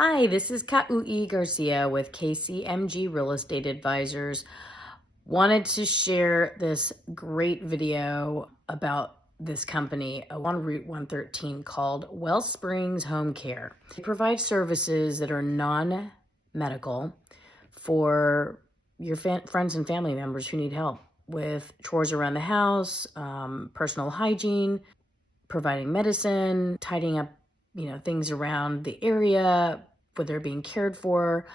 Hi, this is Kau'i Garcia with KCMG Real Estate Advisors. Wanted to share this great video about this company on Route 113 called WellSprings Home Care. They provide services that are non-medical for your friends and family members who need help with chores around the house, personal hygiene, providing medicine, tidying up things around the area where they're being cared for.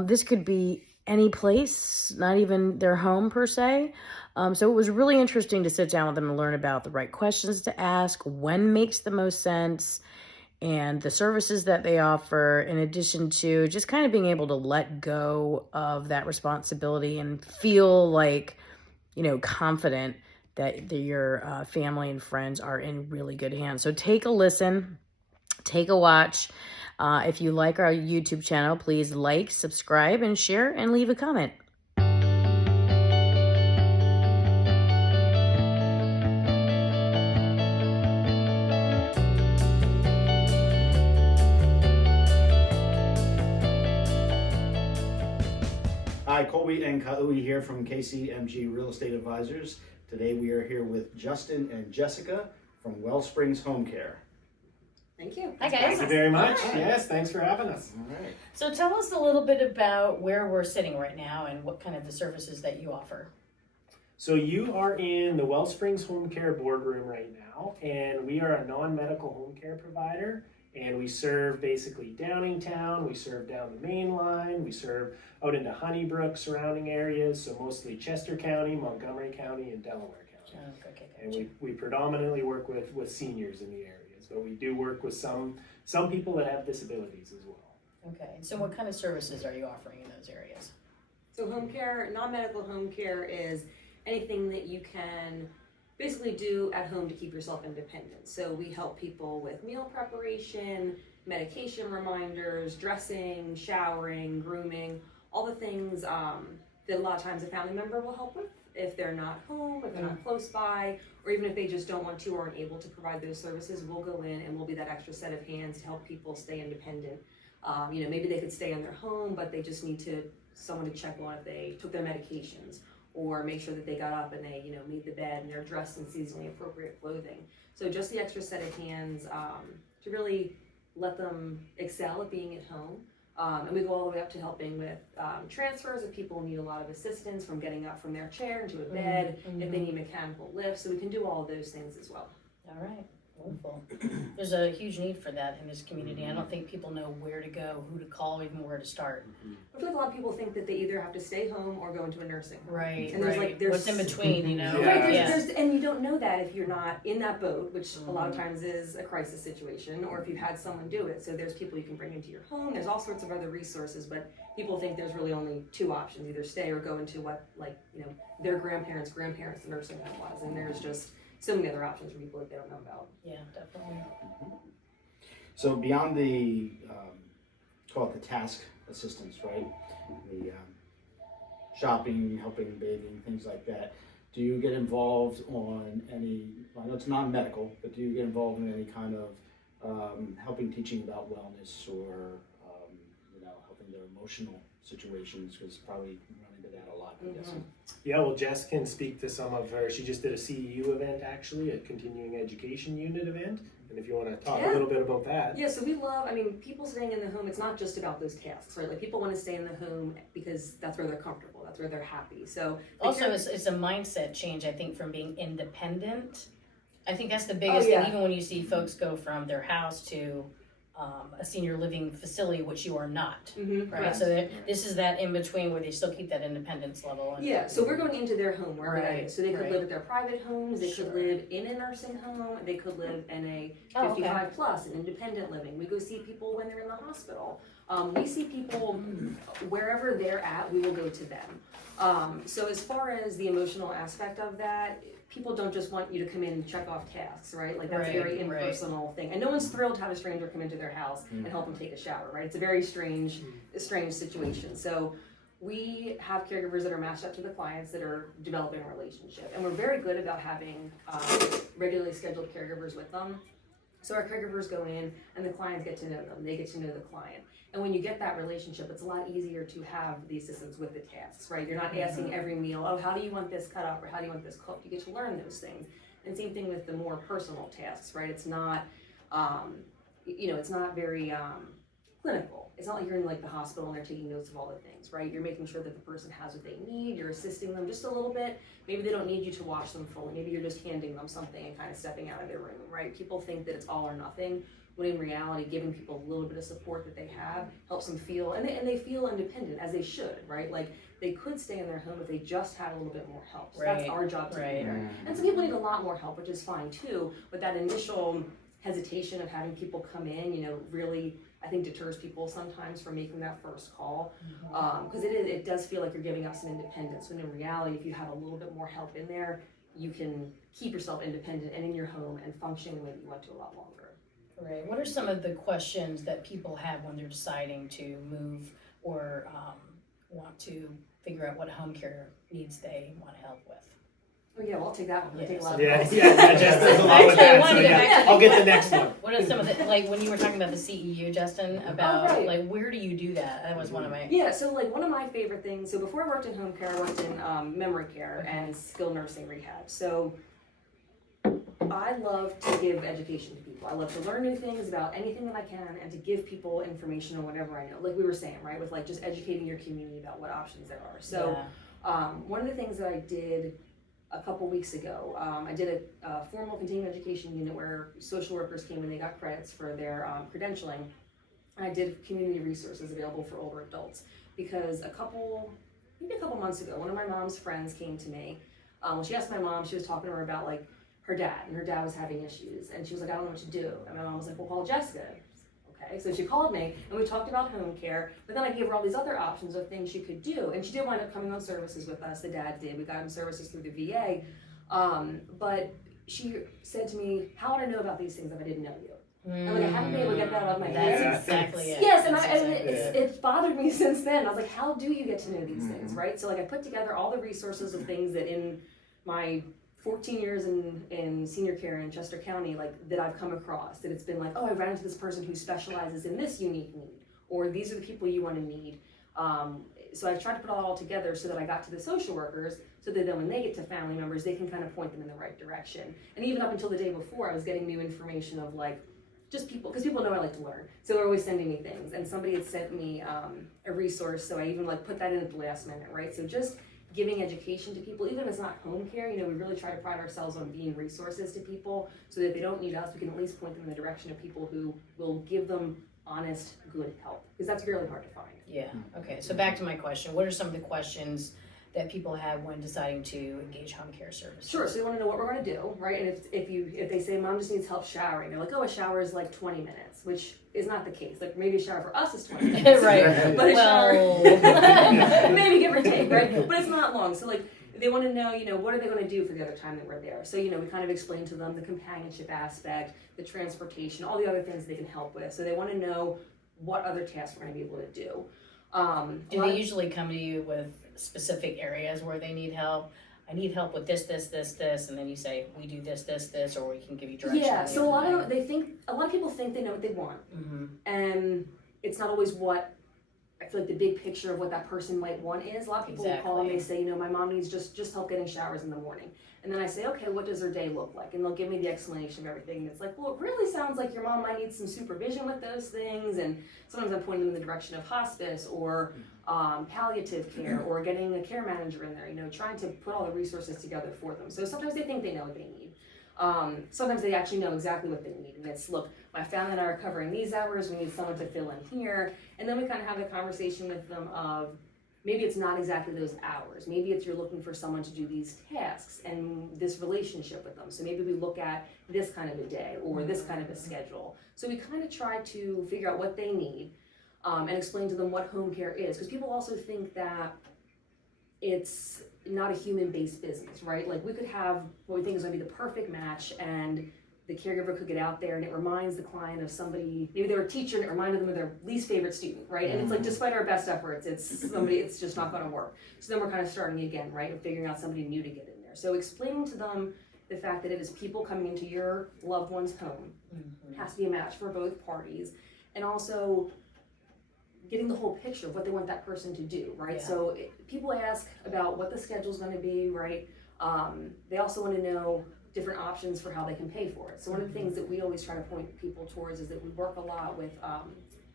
This could be any place, not even their home per se. So it was really interesting to sit down with them and learn about the right questions to ask, when makes the most sense, and the services that they offer, in addition to just kind of being able to let go of that responsibility and feel like, confident that your family and friends are in really good hands. So take a listen, take a watch. If you like our YouTube channel, please like, subscribe, and share, and leave a comment. Hi, Colby and Kau'i here from KCMG Real Estate Advisors. Today we are here with Justin and Jessica from WellSprings Home Care. Thank you. Hi, guys. Thank you very much. Hi. Yes, thanks for having us. All right. So tell us a little bit about where we're sitting right now and what kind of the services that you offer. So you are in the WellSprings Home Care boardroom right now, and we are a non-medical home care provider, and we serve basically Downingtown, we serve down the main line, we serve out into Honeybrook, surrounding areas, so mostly Chester County, Montgomery County, and Delaware County. Okay, And we predominantly work with seniors in the areas, but we do work with some people that have disabilities as well. Okay, so what kind of services are you offering in those areas? So home care, non-medical home care is anything that you can basically do at home to keep yourself independent. So we help people with meal preparation, medication reminders, dressing, showering, grooming, all the things that a lot of times a family member will help with if they're not home, if they're not close by, or even if they just don't want to or aren't able to provide those services. We'll go in and we'll be that extra set of hands to help people stay independent. Maybe they could stay in their home, but they just need someone to check on if they took their medications, or make sure that they got up and they, made the bed and they're dressed in seasonally appropriate clothing. So just the extra set of hands to really let them excel at being at home. And we go all the way up to helping with transfers if people need a lot of assistance from getting up from their chair into a bed, if they need mechanical lifts. So we can do all of those things as well. All right, wonderful. There's a huge need for that in this community. I don't think people know where to go, who to call, even where to start. I feel like a lot of people think that they either have to stay home or go into a nursing home. Right, And there's what's in between, Yeah. Right, and you don't know that if you're not in that boat, which a lot of times is a crisis situation, or if you've had someone do it. So there's people you can bring into your home. There's all sorts of other resources, but people think there's really only two options: either stay or go into what, their grandparents' nursing home was. And there's just so many other options for people that they don't know about. Yeah, definitely. So beyond the, call it the task assistance, right? The shopping, helping, bathing, things like that. Do you get involved on any, I know it's non-medical, but do you get involved in any kind of helping teaching about wellness or, helping their emotional situations? Because probably run into that a lot, I'm guessing. Yeah, well, Jess can speak to some of her. She just did a CEU event, actually, a continuing education unit event. And if you want to talk a little bit about that. Yeah, so we love, people staying in the home, it's not just about those tasks, right? Like, people want to stay in the home because that's where they're comfortable, that's where they're happy. So Also, it's a mindset change, I think, from being independent. I think that's the biggest thing, even when you see folks go from their house to a senior living facility, which you are not, right? So this is that in between where they still keep that independence level. Yeah, so we're going into their home wherever that is. So they could Right. live at their private homes, they could live in a nursing home, they could live in a Oh, 55 plus, an independent living. We go see people when they're in the hospital. We see people wherever they're at, we will go to them. So as far as the emotional aspect of that, people don't just want you to come in and check off tasks, right? Like, that's a very impersonal thing. And no one's thrilled to have a stranger come into their house and help them take a shower, right? It's a very strange situation. So we have caregivers that are matched up to the clients that are developing a relationship. And we're very good about having regularly scheduled caregivers with them. So our caregivers go in and the clients get to know them, they get to know the client. And when you get that relationship, it's a lot easier to have the assistance with the tasks, right? You're not asking every meal, oh, how do you want this cut up, or how do you want this cooked? You get to learn those things. And same thing with the more personal tasks, right? It's not, it's not very clinical. It's not like you're in like the hospital and they're taking notes of all the things, right? You're making sure that the person has what they need, you're assisting them just a little bit. Maybe they don't need you to wash them fully. Maybe you're just handing them something and kind of stepping out of their room, right? People think that it's all or nothing, when in reality, giving people a little bit of support that they have helps them feel, and they feel independent, as they should, right? Like, they could stay in their home if they just had a little bit more help. So that's our job to be there. And some people need a lot more help, which is fine too, but that initial hesitation of having people come in, really, I think, deters people sometimes from making that first call, because it does feel like you're giving up some independence, when in reality, if you have a little bit more help in there, you can keep yourself independent and in your home and function the way that you want to a lot longer. Right. What are some of the questions that people have when they're deciding to move or want to figure out what home care needs they want help with? Oh yeah, well, I'll take that one. I'll take a lot of just calls. there's a lot with that, so I'll get the next one. What are some of the, like when you were talking about the CEU, Justin, about like where do you do that? That was one of my... Yeah, so like one of my favorite things, so before I worked in home care, I worked in memory care and skilled nursing rehab. So I love to give education to people. I love to learn new things about anything that I can and to give people information on whatever I know. Like we were saying, right, with like just educating your community about what options there are. So one of the things that I did a couple weeks ago, I did a formal continuing education unit where social workers came and they got credits for their credentialing. And I did community resources available for older adults because maybe a couple months ago, one of my mom's friends came to me. When she asked my mom, she was talking to her about like her dad, and her dad was having issues, and she was like, I don't know what to do. And my mom was like, well, call Jessica. Okay, so she called me, and we talked about home care, but then I gave her all these other options of things she could do, and she did wind up coming on services with us. The dad did. We got him services through the VA, but she said to me, how would I know about these things if I didn't know you? And like, I haven't been able to get that out of my head. That's exactly it. Yes, and it's bothered me since then. I was like, how do you get to know these things, right? So like I put together all the resources of things that in my 14 years in senior care in Chester County, like that I've come across, that it's been like, oh, I ran into this person who specializes in this unique need, or these are the people you want to need. So I tried to put it all together so that I got to the social workers, so that then when they get to family members, they can kind of point them in the right direction. And even up until the day before, I was getting new information of like, just people, because people know I like to learn, so they're always sending me things. And somebody had sent me a resource, so I even like put that in at the last minute, right? So just giving education to people, even if it's not home care, we really try to pride ourselves on being resources to people, so that if they don't need us, we can at least point them in the direction of people who will give them honest, good help, because that's really hard to find. Yeah. Okay. So back to my question: what are some of the questions that people have when deciding to engage home care services? Sure. So you want to know what we're going to do, right? And if they say mom just needs help showering, they're like, oh, a shower is like 20 minutes, which is not the case. Like maybe a shower for us is 20 minutes, right? But a shower, maybe give or take, right? But it's not long. So like they want to know, what are they going to do for the other time that we're there? So we kind of explain to them the companionship aspect, the transportation, all the other things they can help with. So they want to know what other tasks we're going to be able to do. Do they usually come to you with specific areas where they need help? I need help with this, and then you say, we do this, or we can give you direction. Yeah, so a lot of people think they know what they want, and it's not always what I feel like the big picture of what that person might want is. A lot of people will call and they say, my mom needs just help getting showers in the morning. And then I say, okay, what does her day look like? And they'll give me the explanation of everything. And it's like, well, it really sounds like your mom might need some supervision with those things. And sometimes I'm pointing them in the direction of hospice or palliative care or getting a care manager in there, trying to put all the resources together for them. So sometimes they think they know what they need. Sometimes they actually know exactly what they need. And it's, look, my family and I are covering these hours. We need someone to fill in here. And then we kind of have a conversation with them of, maybe it's not exactly those hours. Maybe it's you're looking for someone to do these tasks and this relationship with them. So maybe we look at this kind of a day or this kind of a schedule. So we kind of try to figure out what they need and explain to them what home care is. Because people also think that it's not a human-based business, right? Like we could have what we think is going to be the perfect match, and the caregiver could get out there and it reminds the client of somebody, maybe they were a teacher and it reminded them of their least favorite student, right? And it's like, despite our best efforts, it's just not going to work. So then we're kind of starting again, right? And figuring out somebody new to get in there. So explaining to them the fact that it is people coming into your loved one's home. It has to be a match for both parties, and also getting the whole picture of what they want that person to do, right? Yeah. So people ask about what the schedule's going to be, right? They also want to know different options for how they can pay for it. So one of the things that we always try to point people towards is that we work a lot with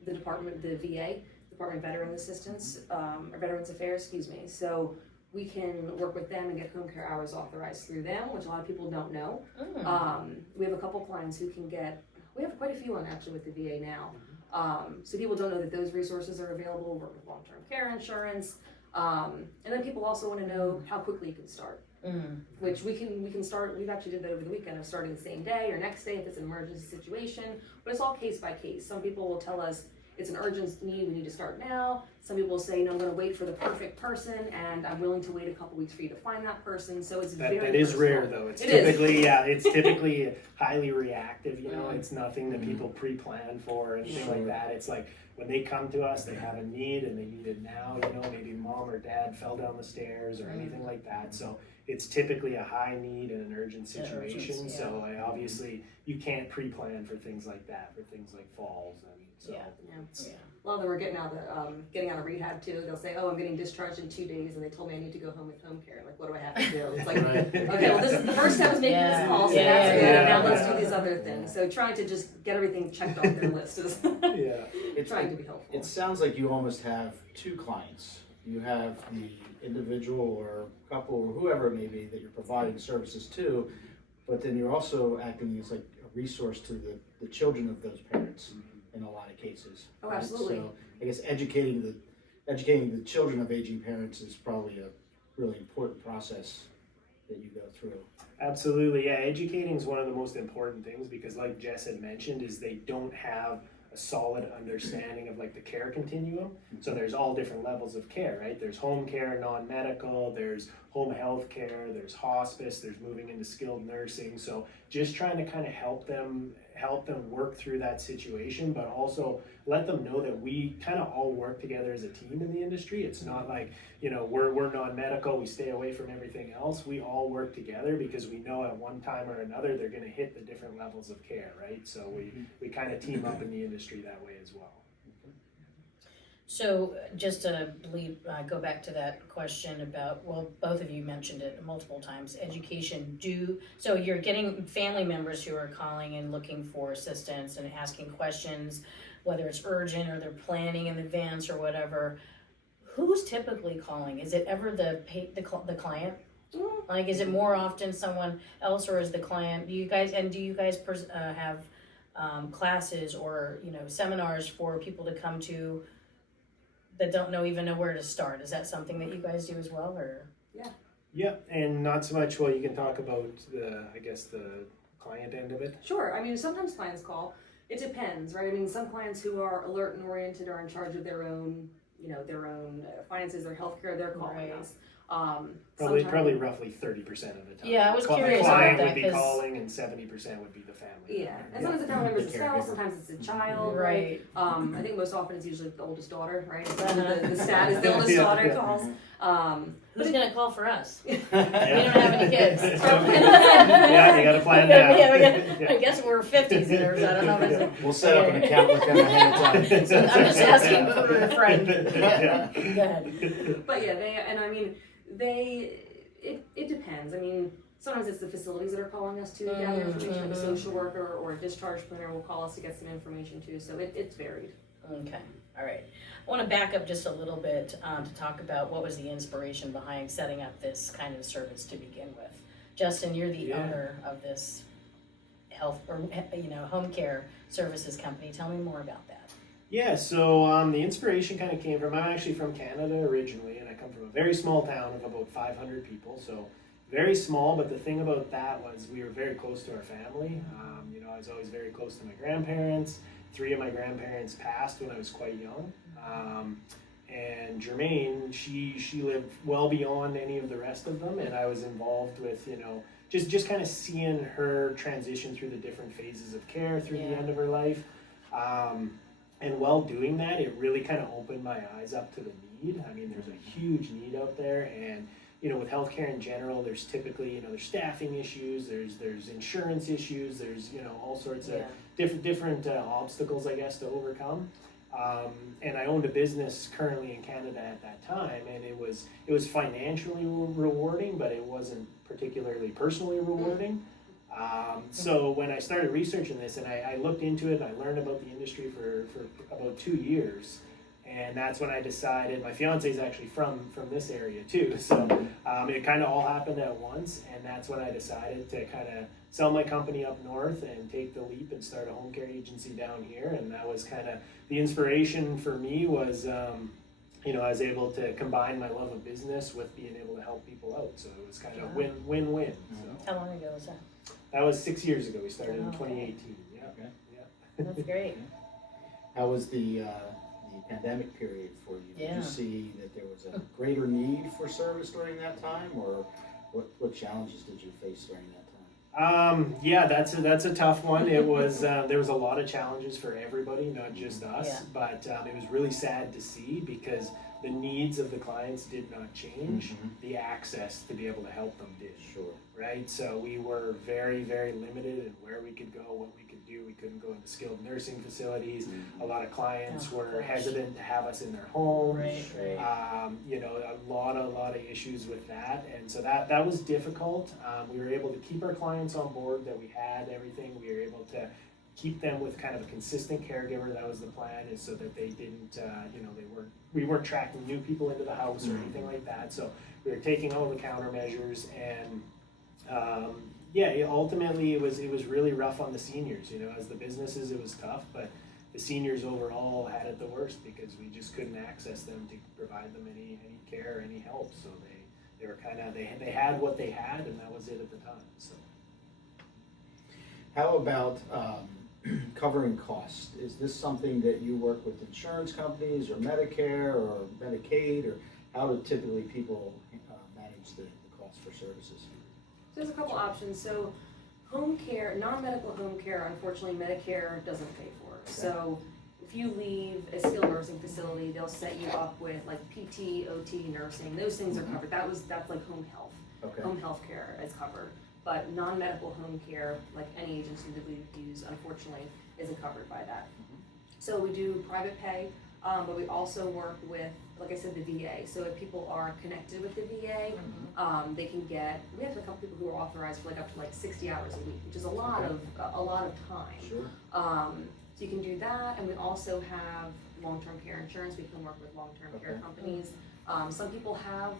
the VA, Department of Veteran Assistance, or Veterans Affairs, excuse me. So we can work with them and get home care hours authorized through them, which a lot of people don't know. We have a couple clients who can get, we have quite a few on actually with the VA now. So people don't know that those resources are available. We work with long-term care insurance. And then people also want to know how quickly you can start. Which we can start, we've actually did that over the weekend of starting the same day or next day if it's an emergency situation, but it's all case by case. Some people will tell us it's an urgent need, we need to start now. Some people will say, no, I'm going to wait for the perfect person and I'm willing to wait a couple weeks for you to find that person. So it's That very is personal. rare though. It's It typically, is. yeah, it's typically highly reactive, you know, it's nothing that people pre-plan for or anything like that. It's like when they come to us, they have a need and they need it now, you know, maybe mom or dad fell down the stairs or anything like that. So it's typically a high need and an urgent situation. So obviously you can't pre-plan for things like that, for things like falls. And so, A lot of them are getting out of rehab too. They'll say, oh, I'm getting discharged in 2 days and they told me I need to go home with home care. Like, what do I have to do? It's like, okay, well, this is the first step was making this call, so that's good. Now let's do these other things. So trying to just get everything checked off their list is trying to be helpful. It sounds like you almost have two clients. You have the individual or couple or whoever it may be that you're providing services to, but then you're also acting as like a resource to the children of those parents in a lot of cases. Oh, absolutely. So I guess educating the children of aging parents is probably a really important process that you go through. Absolutely, yeah. Educating is one of the most important things because, like Jess had mentioned, is they don't have a solid understanding of like the care continuum. So there's all different levels of care, right? There's home care, non-medical, there's home health care, there's hospice, there's moving into skilled nursing. So just trying to kind of help them work through that situation, but also let them know that we kind of all work together as a team in the industry. It's not like, you know, we're non-medical, we stay away from everything else. We all work together because we know at one time or another they're going to hit the different levels of care, right? So we kind of team up in the industry that way as well. So just to go back to that question about, well, both of you mentioned it multiple times, education. So you're getting family members who are calling and looking for assistance and asking questions, whether it's urgent or they're planning in advance or whatever. Who's typically calling? Is it ever the client? Like, is it more often someone else, or is the client? Do you guys have classes or, you know, seminars for people to come to that don't even know where to start? Is that something that you guys do as well, or? Yeah, and not so much, well, you can talk about the client end of it. Sure. I mean, sometimes clients call. It depends, right? I mean, some clients who are alert and oriented are in charge of their own finances, their healthcare, they're calling us. Probably roughly 30% of the time. Yeah, I was curious the client about that, would be calling, and 70% would be the family. Yeah, and sometimes the family member's a spouse, sometimes it's a child, right? I think most often it's usually the oldest daughter, right? The stat is the oldest daughter calls. Who's gonna call for us? We don't have any kids. Yeah, you gotta plan that. I guess we're 50s-ers. I don't know. We'll set up an account with them ahead of time. So I'm just asking for a friend. Go ahead. But yeah, it depends. I mean, sometimes it's the facilities that are calling us to gather information. A social worker or a discharge planner will call us to get some information too. So it's varied. Okay, all right. I want to back up just a little bit to talk about what was the inspiration behind setting up this kind of service to begin with. Justin, you're the owner of this home care services company. Tell me more about that. Yeah, so the inspiration kind of came from, I'm actually from Canada originally, and I come from a very small town of about 500 people, so very small, but the thing about that was we were very close to our family. I was always very close to my grandparents. 3 of my grandparents passed when I was quite young. And Jermaine, she lived well beyond any of the rest of them, and I was involved with, just kind of seeing her transition through the different phases of care through the end of her life. And while doing that, it really kind of opened my eyes up to the need. I mean, there's a huge need out there, and with healthcare in general, there's typically, there's staffing issues, there's insurance issues, there's, all sorts of different obstacles, I guess, to overcome. And I owned a business currently in Canada at that time, and it was financially rewarding, but it wasn't particularly personally rewarding. So when I started researching this, and I looked into it, and I learned about the industry for about 2 years. And that's when I decided, my fiance is actually from this area too, so it kind of all happened at once, and that's when I decided to kind of sell my company up north and take the leap and start a home care agency down here. And that was kind of the inspiration for me was, I was able to combine my love of business with being able to help people out, so it was kind of win-win. So How long ago was that? that was 6 years ago. We started in 2018. Yeah. Okay. Yeah. That's great. How was the pandemic period for you? Did Yeah. you see that there was a greater need for service during that time, or what challenges did you face during that time? Yeah, that's a tough one. It was there was a lot of challenges for everybody, not just us. Yeah. But it was really sad to see because the needs of the clients did not change. Mhm. The access to be able to help them did. Sure. Right, so we were very, very limited in where we could go, what we could do. We couldn't go into skilled nursing facilities. A lot of clients were hesitant to have us in their homes. Right. A lot of issues with that, and so that was difficult. We were able to keep our clients on board that we had everything. We were able to keep them with kind of a consistent caregiver. That was the plan, is so that they didn't, we weren't tracking new people into the house or anything like that. So we were taking all the countermeasures, and ultimately it was really rough on the seniors. As the businesses, it was tough, but the seniors overall had it the worst because we just couldn't access them to provide them any care, any help. So they were kind of, they had what they had, and that was it at the time. So. How about covering costs? Is this something that you work with insurance companies or Medicare or Medicaid, or how do typically people manage the cost for services? So there's a couple options. So home care, non-medical home care, unfortunately Medicare doesn't pay for. Okay. So if you leave a skilled nursing facility, they'll set you up with like PT, OT, nursing. Those things are covered. That's like home health. Okay. Home health care is covered. But non-medical home care, like any agency that we use, unfortunately, isn't covered by that. So we do private pay, but we also work with, like I said, the VA. So if people are connected with the VA, they can get. We have a couple people who are authorized for up to 60 hours a week, which is a lot of time. Sure. So you can do that, and we also have long-term care insurance. We can work with long-term care companies. Some people have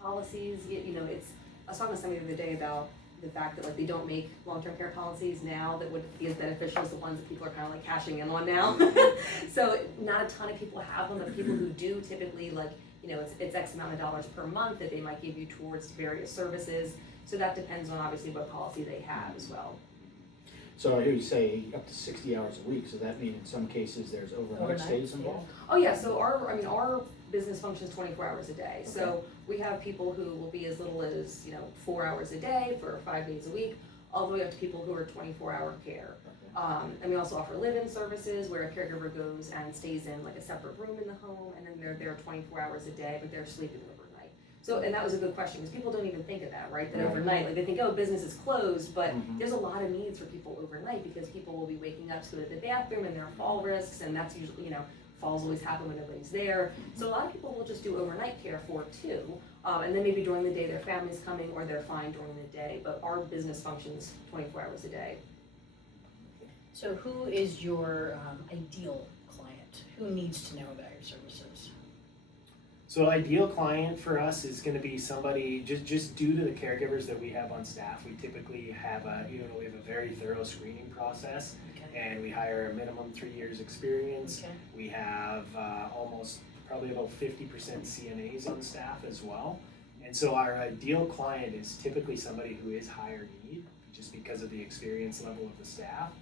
policies. I was talking to somebody the other day about the fact that they don't make long-term care policies now that would be as beneficial as the ones that people are kind of cashing in on now. So not a ton of people have them, but people who do typically it's X amount of dollars per month that they might give you towards various services. So that depends on obviously what policy they have as well. So I hear you say up to 60 hours a week. So that means in some cases there's overnight stays involved? Oh yeah, so our business functions 24 hours a day. So we have people who will be as little as 4 hours a day for 5 days a week, all the way up to people who are 24-hour care. And we also offer live-in services where a caregiver goes and stays in a separate room in the home, and then they're there 24 hours a day, but they're sleeping overnight. So, and that was a good question, because people don't even think of that, right? That overnight, they think, oh, business is closed, but there's a lot of needs for people overnight, because people will be waking up to go to the bathroom, and there are fall risks, and that's usually, falls always happen when nobody's there. So a lot of people will just do overnight care for two, and then maybe during the day their family's coming, or they're fine during the day, but our business functions 24 hours a day. So who is your ideal client? Who needs to know about your services? So ideal client for us is going to be somebody, just due to the caregivers that we have on staff, we typically have we have a very thorough screening process, and we hire a minimum 3 years experience. We have probably about 50% CNAs on staff as well. And so our ideal client is typically somebody who is higher need, just because of the experience level of the staff.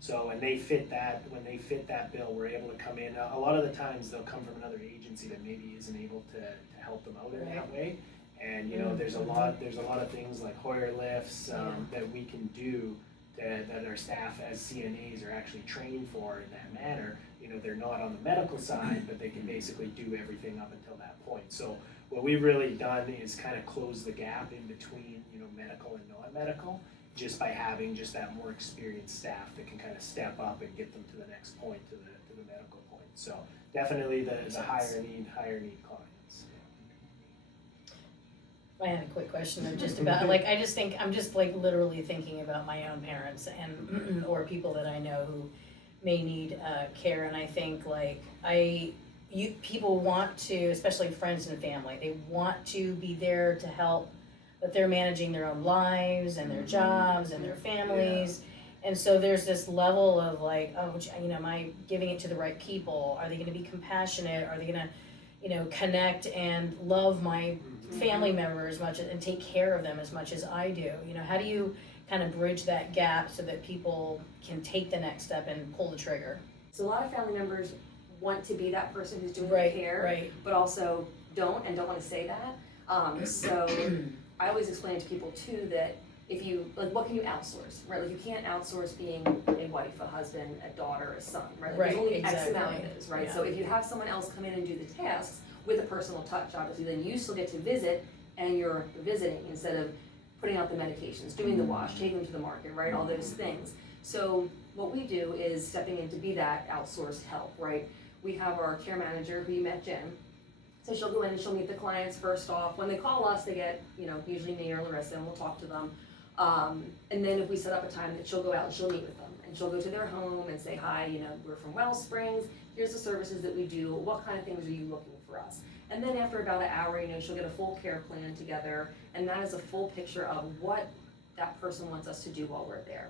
So when they fit that bill, we're able to come in. A lot of the times they'll come from another agency that maybe isn't able to help them out in that way. And there's a lot of things like Hoyer lifts that we can do that our staff as CNAs are actually trained for in that manner, you know, they're not on the medical side, but they can basically do everything up until that point. So what we've really done is kind of close the gap in between, you know, medical and non-medical, just by having just that more experienced staff that can kind of step up and get them to the next point, to the medical point. So definitely the higher need clients. I had a quick question of just about, like, I'm just like literally thinking about my own parents and, or people that I know who may need care, and I think like people want to, especially friends and family, they want to be there to help, but they're managing their own lives and their jobs and their families. And so there's this level of like, oh, you know, am I giving it to the right people? Are they going to be compassionate? Are they going to, you know, connect and love my family member as much and take care of them as much as I do? You know, how do you kind of bridge that gap so that people can take the next step and pull the trigger? So a lot of family members want to be that person who's doing Right, the care, right. but also don't want to say that. So I always explain to people too that if you, like, what can you outsource, right? Like, you can't outsource being a wife, a husband, a daughter, a son, right? Like, Right, there's only exactly. X amount of those, right? Yeah. So if you have someone else come in and do the tasks with a personal touch, obviously, then you still get to visit, and you're visiting instead of putting out the medications, doing the wash, taking them to the market, right? All those things. So what we do is stepping in to be that outsourced help, right? We have our care manager, who you met, Jen. So she'll go in and she'll meet the clients first off. When they call us, they get, you know, usually me or Larissa, and we'll talk to them. And then if we set up a time, that she'll go out and she'll meet with them. And she'll go to their home and say, hi, you know, we're from WellSprings. Here's the services that we do. What kind of things are you looking for us? And then after about an hour, you know, she'll get a full care plan together. And that is a full picture of what that person wants us to do while we're there.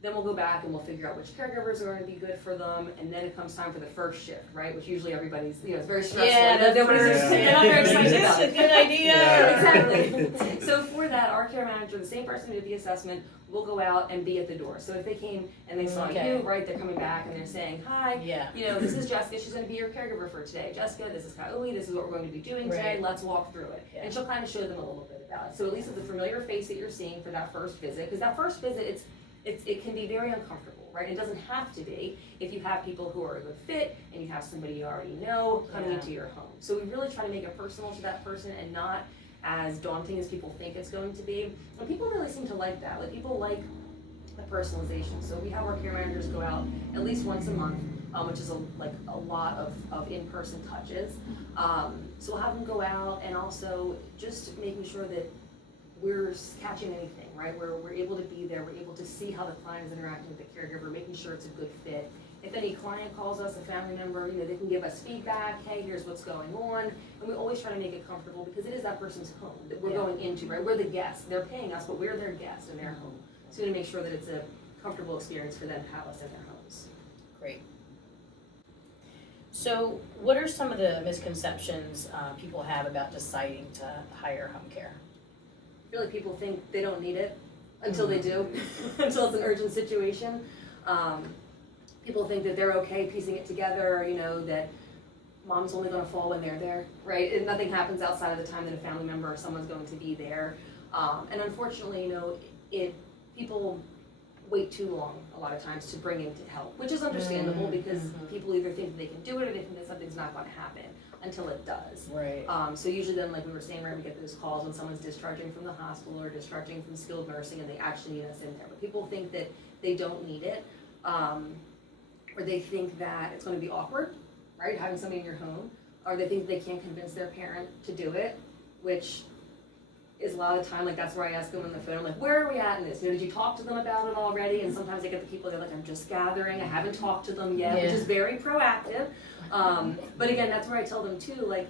Then we'll go back and we'll figure out which caregivers are going to be good for them, and then it comes time for the first shift, right? Which usually everybody's, you know, it's very stressful. Yeah, They're not very excited about That's a it. good idea. Exactly. So for that, our care manager, the same person who did the assessment, will go out and be at the door. So if they came and they saw you, right, they're coming back and they're saying, hi, you know, this is Jessica, she's going to be your caregiver for today. Jessica, this is Kaui, this is what we're going to be doing today, let's walk through it. And she'll kind of show them a little bit about it. So at least it's a familiar face that you're seeing for that first visit, because that first visit, it can be very uncomfortable, right? It doesn't have to be if you have people who are a good fit and you have somebody you already know coming into your home. So we really try to make it personal to that person and not as daunting as people think it's going to be. And people really seem to like that. Like, people like the personalization. So we have our care managers go out at least once a month, which is a lot of in-person touches. So we'll have them go out, and also just making sure that we're catching anything, right? We're able to be there, we're able to see how the client is interacting with the caregiver, making sure it's a good fit. If any client calls us, a family member, you know, they can give us feedback, hey, here's what's going on. And we always try to make it comfortable, because it is that person's home that we're going into, right? We're the guests. They're paying us, but we're their guests in their home. So we want to make sure that it's a comfortable experience for them to have us in their homes. Great. So what are some of the misconceptions people have about deciding to hire home care? Really, people think they don't need it until they do, until it's an urgent situation. People think that they're okay piecing it together, you know, that mom's only going to fall when they're there, right? And nothing happens outside of the time that a family member or someone's going to be there. And unfortunately, you know, people wait too long a lot of times to bring in to help, which is understandable, because people either think that they can do it or they think that something's not going to happen until it does. Right. So usually then, like we were saying, right, we get those calls when someone's discharging from the hospital or discharging from skilled nursing and they actually need us in there. But people think that they don't need it, or they think that it's going to be awkward, right, having somebody in your home, or they think they can't convince their parent to do it, which is a lot of the time, like, that's where I ask them on the phone, like, where are we at in this? You know, did you talk to them about it already? And sometimes I get the people, they're like, I'm just gathering, I haven't talked to them yet, which is very proactive. But again, that's where I tell them too, like,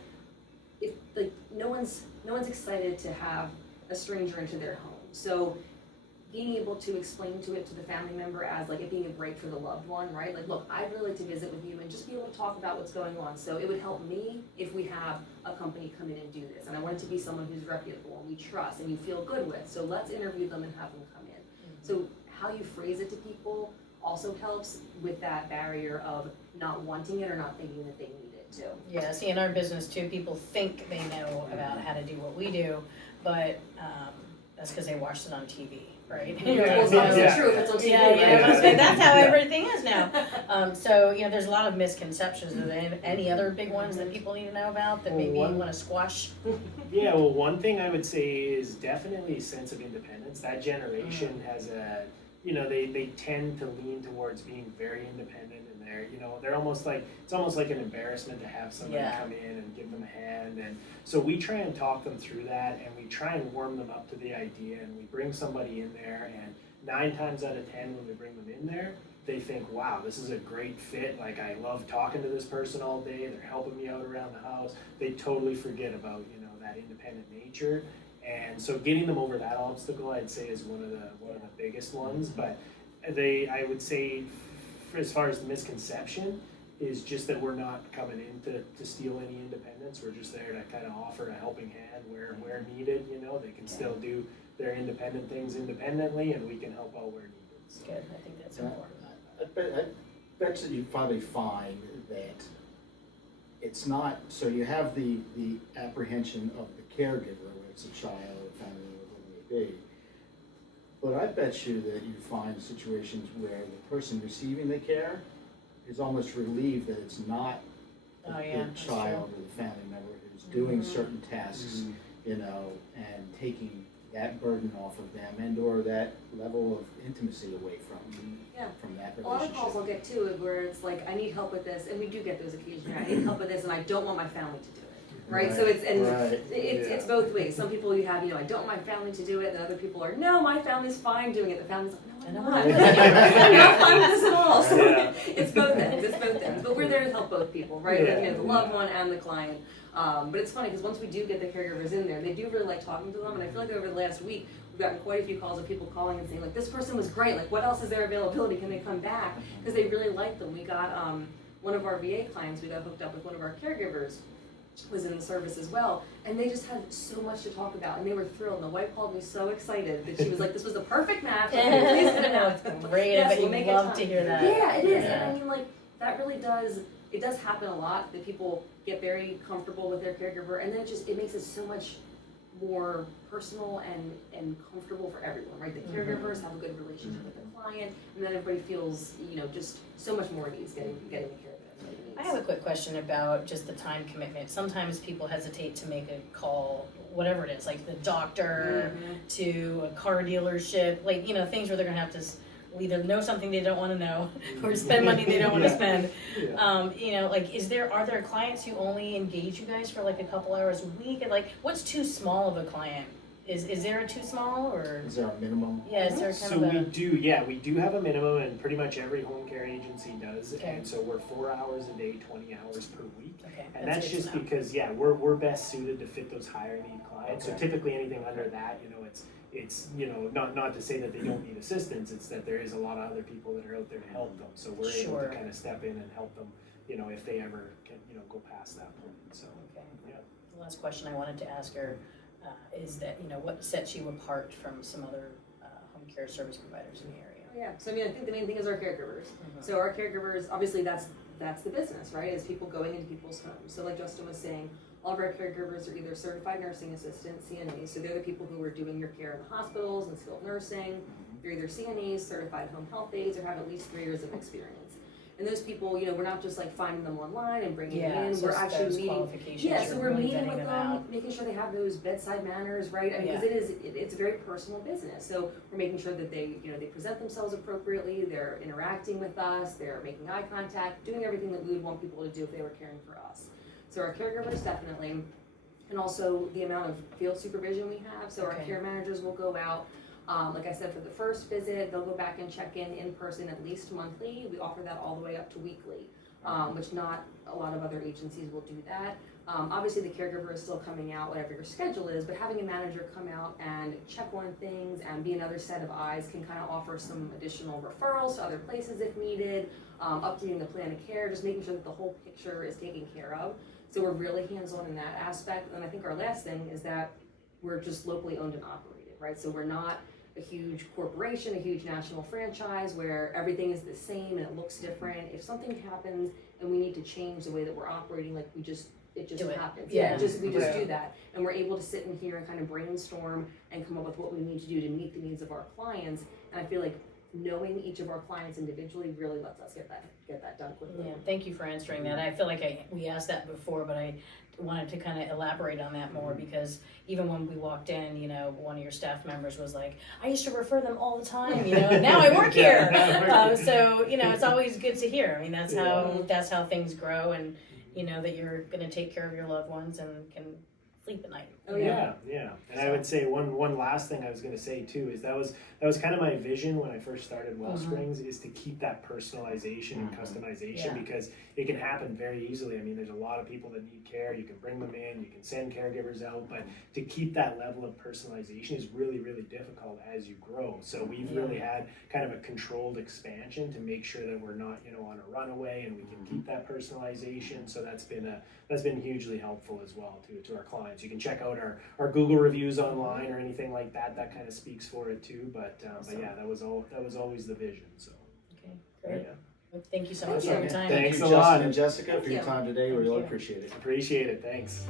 if, like, no one's excited to have a stranger into their home. So being able to explain to the family member as like it being a break for the loved one, right? Like, look, I'd really like to visit with you and just be able to talk about what's going on. So it would help me if we have a company come in and do this. And I want it to be someone who's reputable and we trust and you feel good with. So let's interview them and have them come in. So how you phrase it to people also helps with that barrier of not wanting it or not thinking that they need it too. Yeah, see, in our business too, people think they know about how to do what we do, but That's because they watched it on TV, right? Well, it's obviously Yeah. true if it's on TV, Yeah, right? yeah, that's how everything is now. So, you know, there's a lot of misconceptions. Are there any other big ones that people need to know about that Well, maybe you one- want to squash? Yeah, well, one thing I would say is definitely a sense of independence. That generation has a, you know, they tend to lean towards being very independent, and they're almost like, it's almost like an embarrassment to have somebody Yeah. come in and give them a hand. And so we try and talk them through that, and we try and warm them up to the idea, and we bring somebody in there, and 9 times out of 10 when we bring them in there, they think, wow, this is a great fit. Like, I love talking to this person all day. They're helping me out around the house. They totally forget about, you know, that independent nature. And so getting them over that obstacle, I'd say, is one of the biggest ones. But I would say, as far as the misconception, is just that we're not coming in to steal any independence. We're just there to kind of offer a helping hand where needed. You know, they can still do their independent things independently, and we can help out where needed. So. Good, I think that's Yeah. important. I bet that you probably find that it's not, so you have the apprehension of the caregiver, whether it's a child, a family, whatever it may be. But I bet you that you find situations where the person receiving the care is almost relieved that it's not Oh, the yeah, that's child or the family member who's doing certain tasks, you know, and taking that burden off of them and or that level of intimacy away from that A lot of calls I'll relationship. get too where it's like, I need help with this, and we do get those occasionally. I need help with this, and I don't want my family to do it, right? So it's it's both ways. Some people you have, you know, I don't want my family to do it, and other people are, no, my family's fine doing it. The family's like, no, I'm not. I'm not fine with this at all. So Yeah. it's both ends. It's both ends. But we're there to help both people, right? Yeah. You know, the loved one and the client. But it's funny because once we do get the caregivers in there, they do really like talking to them, and I feel like over the last week we've gotten quite a few calls of people calling and saying, like, this person was great, like, what else is their availability, can they come back? Because they really like them. We got one of our VA clients, we got hooked up with one of our caregivers, was in the service as well, and they just had so much to talk about, and they were thrilled, and the wife called me so excited that she was like, this was the perfect match, like, please get it out. Great, Yes, but we'll you make it love time. to hear that. Yeah, it is, Yeah. and I mean, like, that really does, it does happen a lot, that people get very comfortable with their caregiver, and then it makes it so much more personal and comfortable for everyone, right? The caregivers have a good relationship with the client, and then everybody feels, you know, just so much more at ease getting the care that everybody needs. I have a quick question about just the time commitment. Sometimes people hesitate to make a call, whatever it is, like the doctor to a car dealership, like, you know, things where they're gonna have to either know something they don't want to know or spend money they don't want to spend. You know, like, are there clients who only engage you guys for like a couple hours a week? And like, what's too small of a client? Is there a too small, or Is there a minimum? yeah, is there So kind of we do have a minimum, and pretty much every home care agency does. Okay. And so we're 4 hours a day, 20 hours per week. okay, And that's good to just know. because, we're best suited to fit those higher need clients. Okay. So typically anything under that, you know, it's you know, not to say that they don't need assistance, it's that there is a lot of other people that are out there to help them. So we're able Sure. to kind of step in and help them, you know, if they ever can, you know, go past that point. So Okay. yeah. The last question I wanted to ask her is that, you know, what sets you apart from some other home care service providers in the area? Yeah, so I mean, I think the main thing is our caregivers. So our caregivers, obviously that's the business, right? Is people going into people's homes. So like Justin was saying, all of our caregivers are either certified nursing assistants, CNAs, so they're the people who are doing your care in the hospitals and skilled nursing. They're either CNAs, certified home health aides, or have at least 3 years of experience. And those people, you know, we're not just like finding them online and bringing them in. So We're actually those meeting. qualifications, Yeah, so you're we're really meeting vetting with them, out. making sure they have those bedside manners, right? I mean, because it's a very personal business. So we're making sure that they, you know, they present themselves appropriately. They're interacting with us. They're making eye contact, doing everything that we would want people to do if they were caring for us. So our caregivers definitely, and also the amount of field supervision we have. So our Okay. care managers will go out. Like I said, for the first visit, they'll go back and check in person at least monthly. We offer that all the way up to weekly, which not a lot of other agencies will do that. Obviously, the caregiver is still coming out, whatever your schedule is, but having a manager come out and check on things and be another set of eyes can kind of offer some additional referrals to other places if needed, updating the plan of care, just making sure that the whole picture is taken care of. So we're really hands-on in that aspect. And I think our last thing is that we're just locally owned and operated, right? So we're not a huge corporation, a huge national franchise where everything is the same and it looks different. If something happens and we need to change the way that we're operating, like we just it just Do it. happens. Yeah. We just Right. do that, and we're able to sit in here and kind of brainstorm and come up with what we need to do to meet the needs of our clients. And I feel like knowing each of our clients individually really lets us get that done quickly. Yeah, thank you for answering that. I feel like we asked that before, but I wanted to kind of elaborate on that more because even when we walked in, you know, one of your staff members was like, I used to refer them all the time, you know, and now I work here. So, you know, it's always good to hear. I mean, that's how things grow, and you know that you're going to take care of your loved ones and can sleep at night. Oh Yeah. And I would say one last thing I was going to say too is that was kind of my vision when I first started WellSprings, is to keep that personalization and customization, because it can happen very easily. I mean, there's a lot of people that need care. You can bring them in, you can send caregivers out, but to keep that level of personalization is really, really difficult as you grow. So we've really had kind of a controlled expansion to make sure that we're not, you know, on a runaway, and we can keep that personalization. So that's been hugely helpful as well to our clients. You can check out our Google reviews online or anything like that. That kind of speaks for it too. But yeah, that was always the vision. So Okay, great. yeah. Well, thank you so much for Thank your time. Thank Thanks you, a Justin lot. and Jessica, for Thank your you. time today. We Thank really you. appreciate it. Appreciate it. Thanks.